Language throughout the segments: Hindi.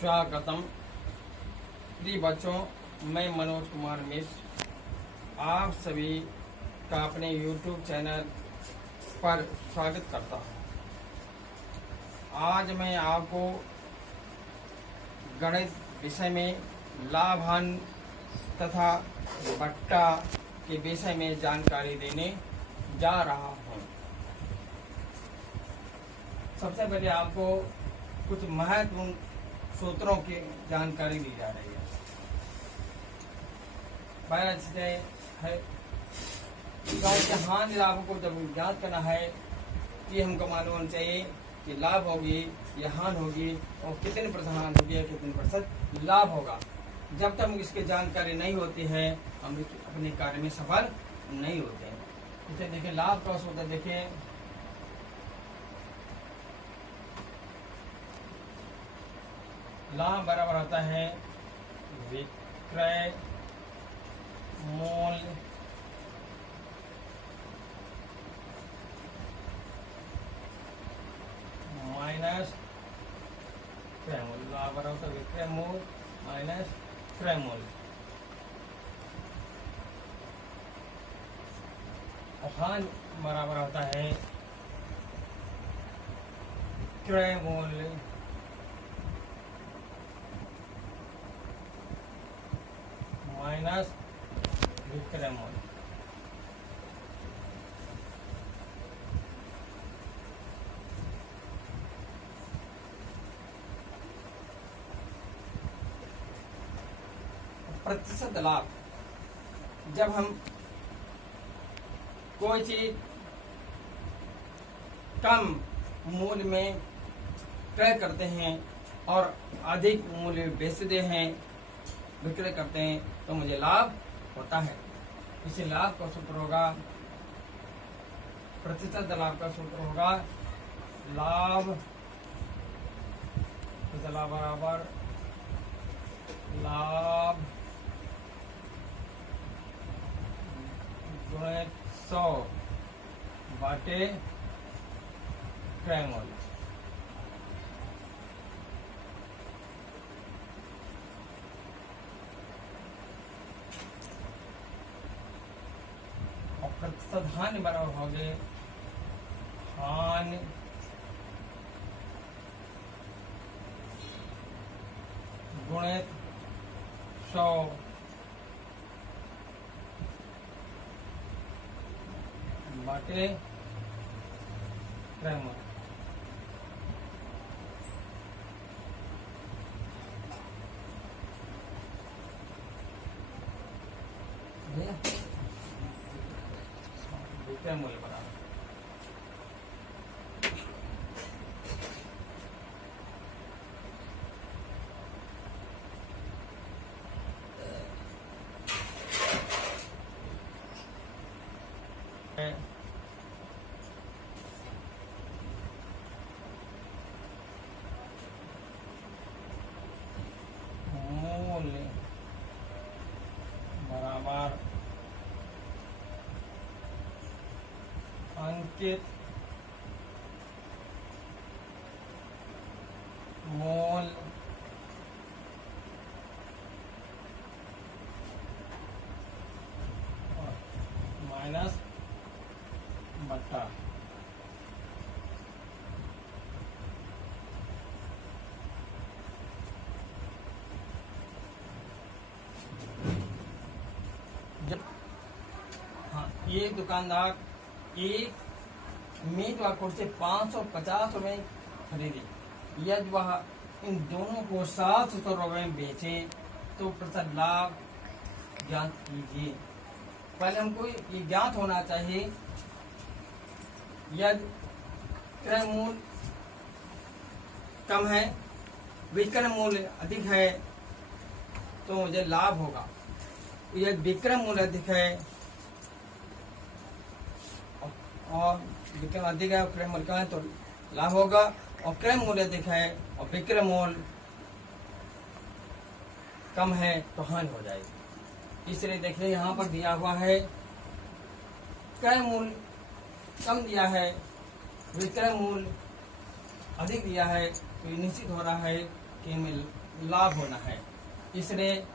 स्वागतम। प्रिय बच्चों, मैं मनोज कुमार मिश्र आप सभी का अपने YouTube चैनल पर स्वागत करता हूँ। आज मैं आपको गणित विषय में लाभांश तथा बट्टा के विषय में जानकारी देने जा रहा हूँ। सबसे पहले आपको कुछ महत्वपूर्ण सूत्रों की जानकारी दी जा रही है। पहला विषय है कि हानि लाभ को जब ज्ञात करना है कि हमको मालूम होना चाहिए कि लाभ होगी या हानि होगी और कितने प्रतिशत हानि होगी या कितने प्रतिशत लाभ होगा। जब तक इसकी जानकारी नहीं होती है हम अपने कार्य में सफल नहीं होते हैं। इसे देखिए, लाभ का सूत्र देखिए, लाभ बराबर होता है विक्रय मूल्य माइनस क्रय मूल्य। लाभ बराबर होता है विक्रय मूल्य माइनस क्रय मूल्य। और हानि बराबर होता है क्रय मूल्य माइनस विक्रय मूल्य। प्रतिशत लाभ, जब हम कोई चीज कम मूल्य में क्रय करते हैं और अधिक मूल्य बेचते हैं, विक्रय करते हैं, तो मुझे लाभ होता है। इसे लाभ का सूत्र होगा, प्रतिशत लाभ का सूत्र होगा लाभ बराबर लाभ गुणित 100 बाटे क्रय मूल्य। और प्रतिशत हानि बराबर हो गए हानि गुणित 100 बाटे क्रय मूल्य। विक्रय मूल्य बराबर मूल्य बराबर अंकित मूल्य माइनस बट्टा। जब ये दुकानदार एक मेज व कुर्सी 550 रुपए खरीदी, यदि वह इन दोनों को 700 रुपए में बेचे तो प्रतिशत लाभ ज्ञात कीजिए। पहले हमको ये ज्ञात होना चाहिए, यदि क्रय मूल्य कम है विक्रय मूल्य अधिक है तो मुझे लाभ होगा। यदि विक्रय मूल्य अधिक है और विक्रय अधिक है और क्रय मूल्य कम है तो लाभ होगा, और क्रय मूल्य अधिक है और विक्रय मूल्य कम है तो हानि हो जाएगी। इसलिए देखिए, यहाँ पर दिया हुआ है क्रय मूल्य कम दिया है, विक्रय मूल्य अधिक दिया है, तो निश्चित हो रहा है कि हमें लाभ होना है। इसलिए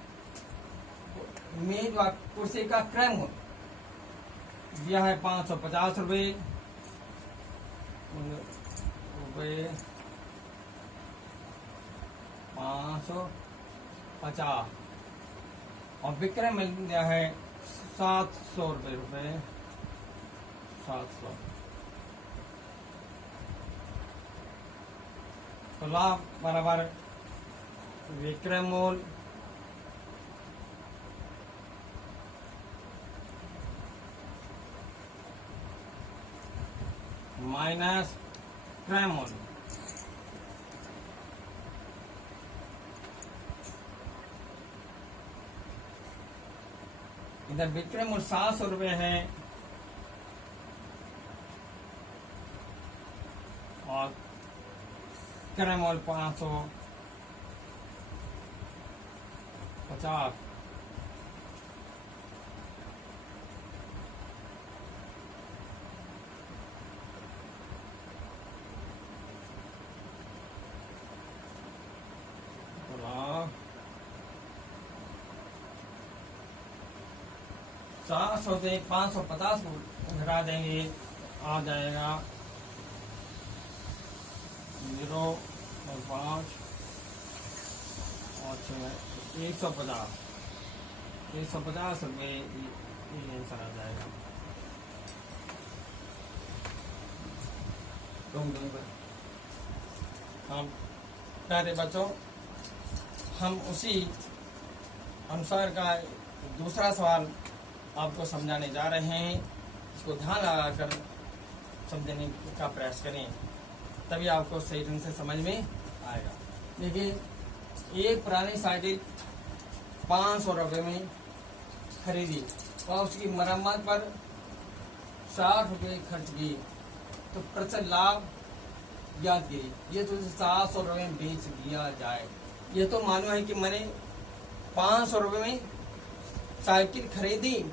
मेज व कुर्सी का क्रय मूल्य दिया है 550 रुपये 550 और विक्रय मूल्य दिया है 700 रुपये 700। तो लाभ बराबर विक्रय मूल्य माइनस क्रय मूल्य। इधर विक्रय मूल्य 700 रुपये है और क्रय मूल्य 550। सात सौ से 550 को घटा देंगे, आ जाएगा 0 और 5 और 6 150 रुपये ये आंसर आ जाएगा। हम प्यारे बच्चों, हम उसी अनुसार का दूसरा सवाल आपको समझाने जा रहे हैं। इसको ध्यान लगाकर समझने का प्रयास करें, तभी आपको सही ढंग से समझ में आएगा। देखिए, एक पुरानी साइकिल 500 रुपये में खरीदी और उसकी मरम्मत पर 60 रुपये खर्च किए, तो प्रतिशत लाभ ज्ञात कीजिए। ये तो 700 रुपये में बेच दिया जाए। ये तो मालूम है कि मैंने 500 रुपये में साइकिल खरीदी,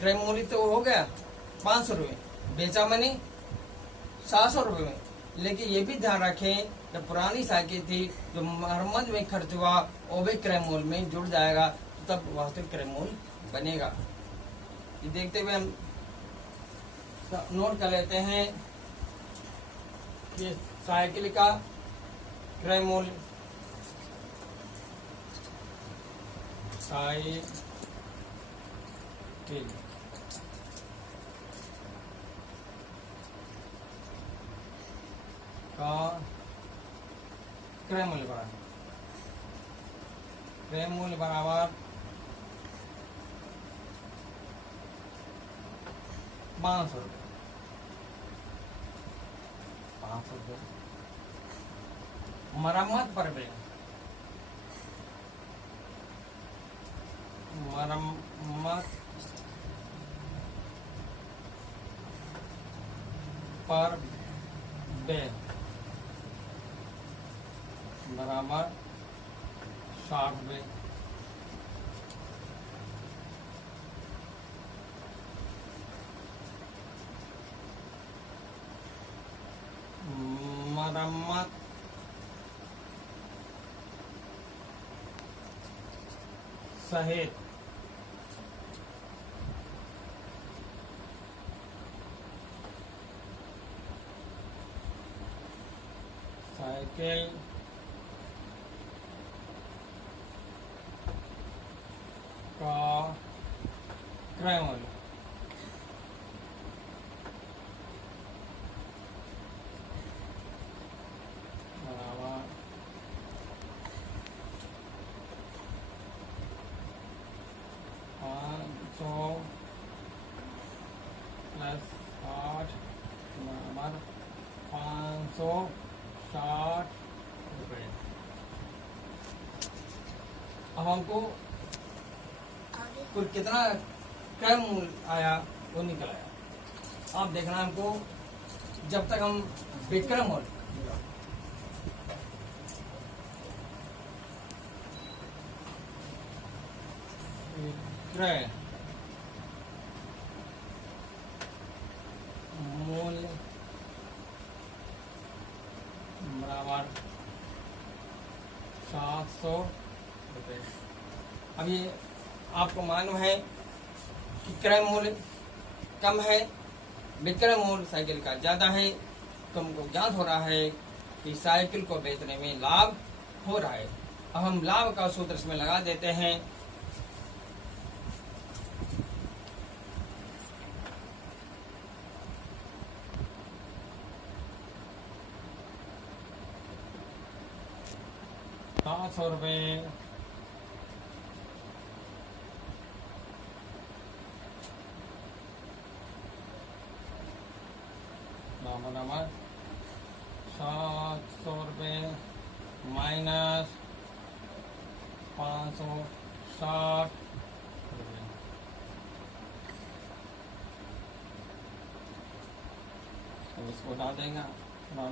क्रय मूल्य तो हो गया 500 रुपये, बेचा मैंने 700 रुपये में। लेकिन ये भी ध्यान रखें, जब पुरानी साइकिल थी जो मरम्मत में खर्च हुआ वो भी क्रय मूल्य में जुड़ जाएगा, तो तब वास्तविक क्रय मूल्य बनेगा। ये देखते हुए हम नोट कर लेते हैं कि साइकिल का क्रय मूल्य साइकिल का क्रय मूल्य बराबर 500 रुपये। 500 रुपये मरम्मत पर भी, मरम्मत पर बे बराबर 60 रुपये। मरम्मत सहित साइकिल का क्रय मूल्य बराबर 500 प्लस 60 बराबर 560 रुपये। अब हमको कुल कितना क्रय मूल्य आया वो निकल आया। आप देखना हमको, जब तक हम विक्रय मूल्य विक्रय मूल्य बराबर 700 रुपये। अब ये आपको मालूम है कि क्रय मूल्य कम है, विक्रय मूल्य साइकिल का ज़्यादा है, तो हमको ज्ञात हो रहा है कि साइकिल को बेचने में लाभ हो रहा है। अब हम लाभ का सूत्र इसमें लगा देते हैं। ₹700 बराबर ₹700 माइनस ₹560। तो इसको डाल देगा,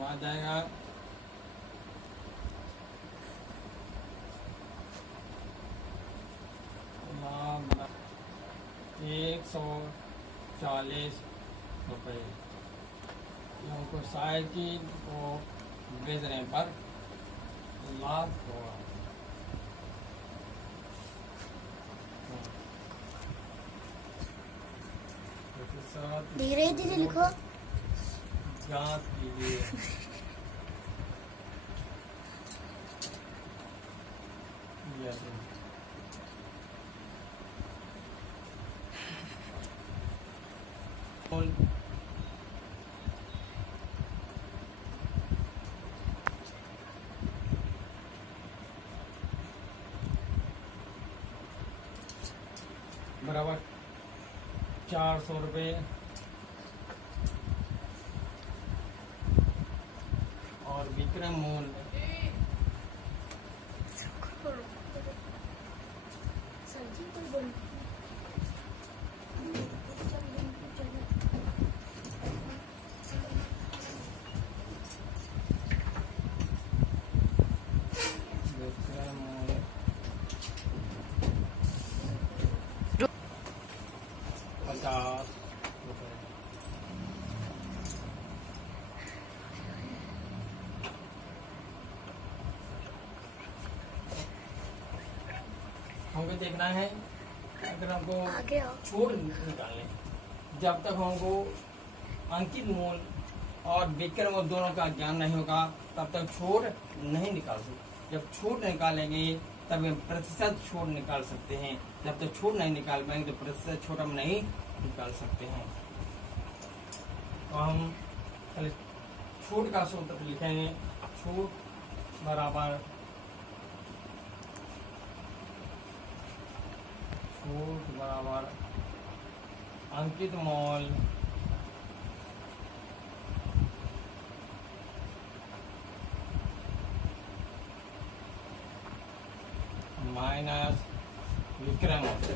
आ जाएगा ₹140 हमको साइकिल को बेचने पर लाभ होगा। धीरे धीरे लिखो। जांच कीजिए। बराबर ₹400 और विक्रय मूल्य ₹50। हमको देखना है अगर हमको आगे आओ। छूट निकालने, जब तक हमको अंकित मूल्य और विक्रय मूल्य दोनों का ज्ञान नहीं होगा तब तक छूट नहीं निकाल सकते। जब छूट निकालेंगे तब हम प्रतिशत छूट निकाल सकते हैं। जब तक छूट नहीं निकाल पाएंगे तो प्रतिशत छूट हम नहीं निकाल सकते हैं। तो हम पहले छूट का सूत्र लिखेंगे। छूट बराबर छूट बराबर अंकित मूल्य माइनस विक्रय मूल्य।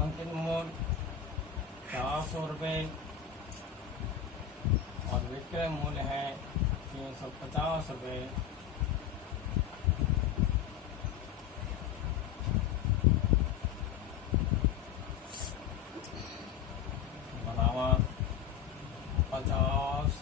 अंकित मूल्य ₹400 और विक्रय मूल्य है ₹350। बराबर ₹50।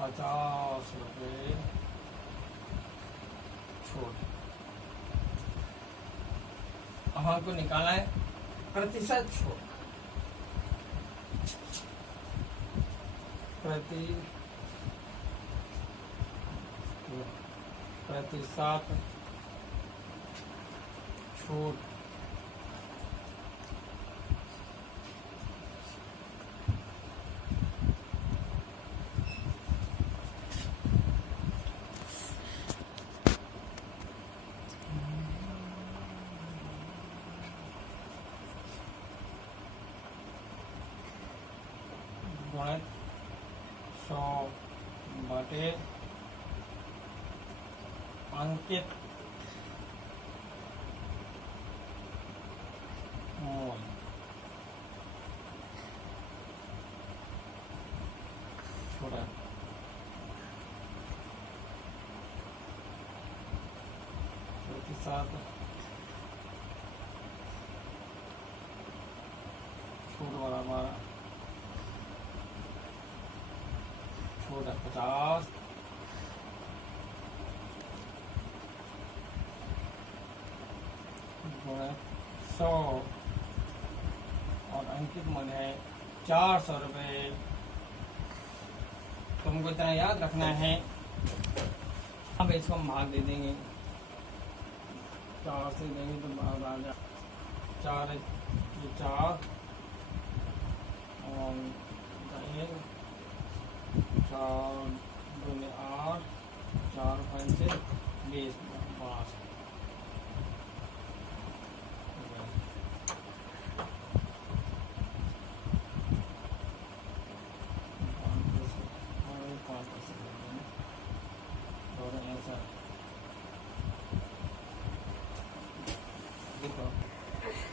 ₹50 छूट। अब हमको निकालना है प्रतिशत छूट। प्रतिशत छूट गुणित 100 अंकित मूल्य। छोटा 7 छूट वाला 12 छूट है 50 100 और अंकित मन है 400 रुपये। तुमको इतना याद रखना है। अब इसको हम भाग दे देंगे 4 से देंगे तो भाग आ जाए 4 4 और 4 2 8 4 5 से 20 5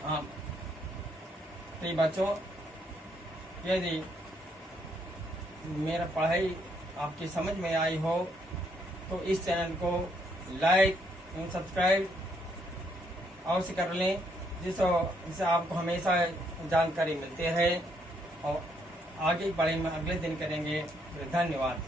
हाँ तो बच्चों, यदि मेरा पढ़ाई आपकी समझ में आई हो तो इस चैनल को लाइक एवं सब्सक्राइब अवश्य कर लें, जिससे आपको हमेशा जानकारी मिलती रहे और आगे बढ़े में अगले दिन करेंगे। धन्यवाद।